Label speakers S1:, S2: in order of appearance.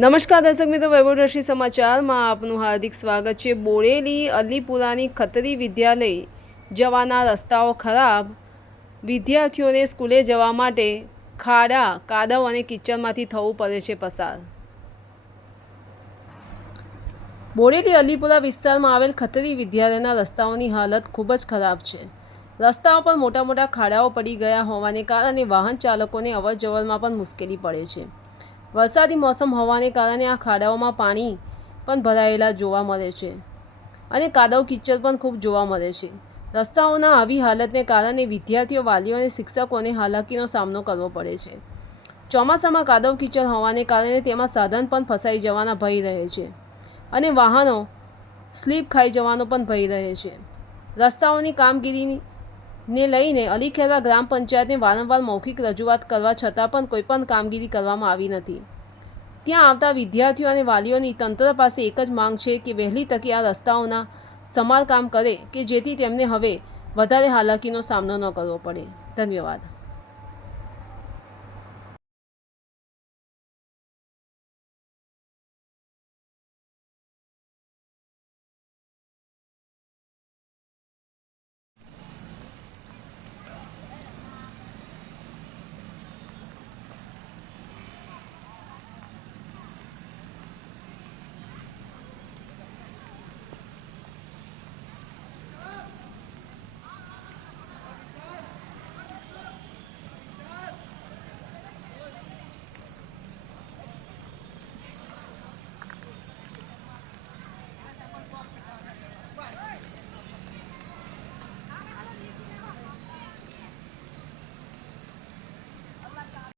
S1: નમસ્કાર દર્શક મિત્રો વૈભવરશી સમાચારમાં આપનું હાર્દિક સ્વાગત છે. બોરેલી અલીપુરાની ખત્રી વિદ્યાલય જવાના રસ્તાઓ ખરાબ. વિદ્યાર્થીઓને સ્કૂલે જવા માટે ખાડા, કાદવ અને કિચનમાંથી થવું પડે છે પસાર. બોરેલી અલીપુરા વિસ્તારમાં આવેલ ખત્રી વિદ્યાલયના રસ્તાઓની હાલત ખૂબ જ ખરાબ છે. રસ્તાઓ પર મોટા મોટા ખાડાઓ પડી ગયા હોવાને કારણે વાહન ચાલકોને અવરજવરમાં પણ મુશ્કેલી પડે છે. વરસાદી મોસમ હોવાને કારણે આ ખાડાઓમાં પાણી પણ ભરાયેલા જોવા મળે છે અને કાદવ કિચડ પણ ખૂબ જોવા મળે છે. રસ્તાઓના આવી હાલતને કારણે વિદ્યાર્થીઓ, વાલીઓ અને શિક્ષકોને હાલાકીનો સામનો કરવો પડે છે. ચોમાસામાં કાદવ કિચડ હોવાને કારણે તેમાં સાધન પણ ફસાઈ જવાના ભય રહે છે અને વાહનો સ્લીપ ખાઈ જવાનો પણ ભય રહે છે. રસ્તાઓની કામગીરીને લઈને અલીખેરા ગ્રામ પંચાયતને વારંવાર મૌખિક રજૂઆત કરવા છતાં પણ કોઈ પણ કામગીરી કરવામાં આવી નથી. ત્યાં આવતા વિદ્યાર્થીઓ અને વાલીઓની તંત્ર પાસે એક જ માંગ છે કે વહેલી તકે આ રસ્તાઓના સમારકામ કરે કે જેથી તેમને હવે વધારે હાલાકીનો સામનો ન કરવો પડે. ધન્યવાદ.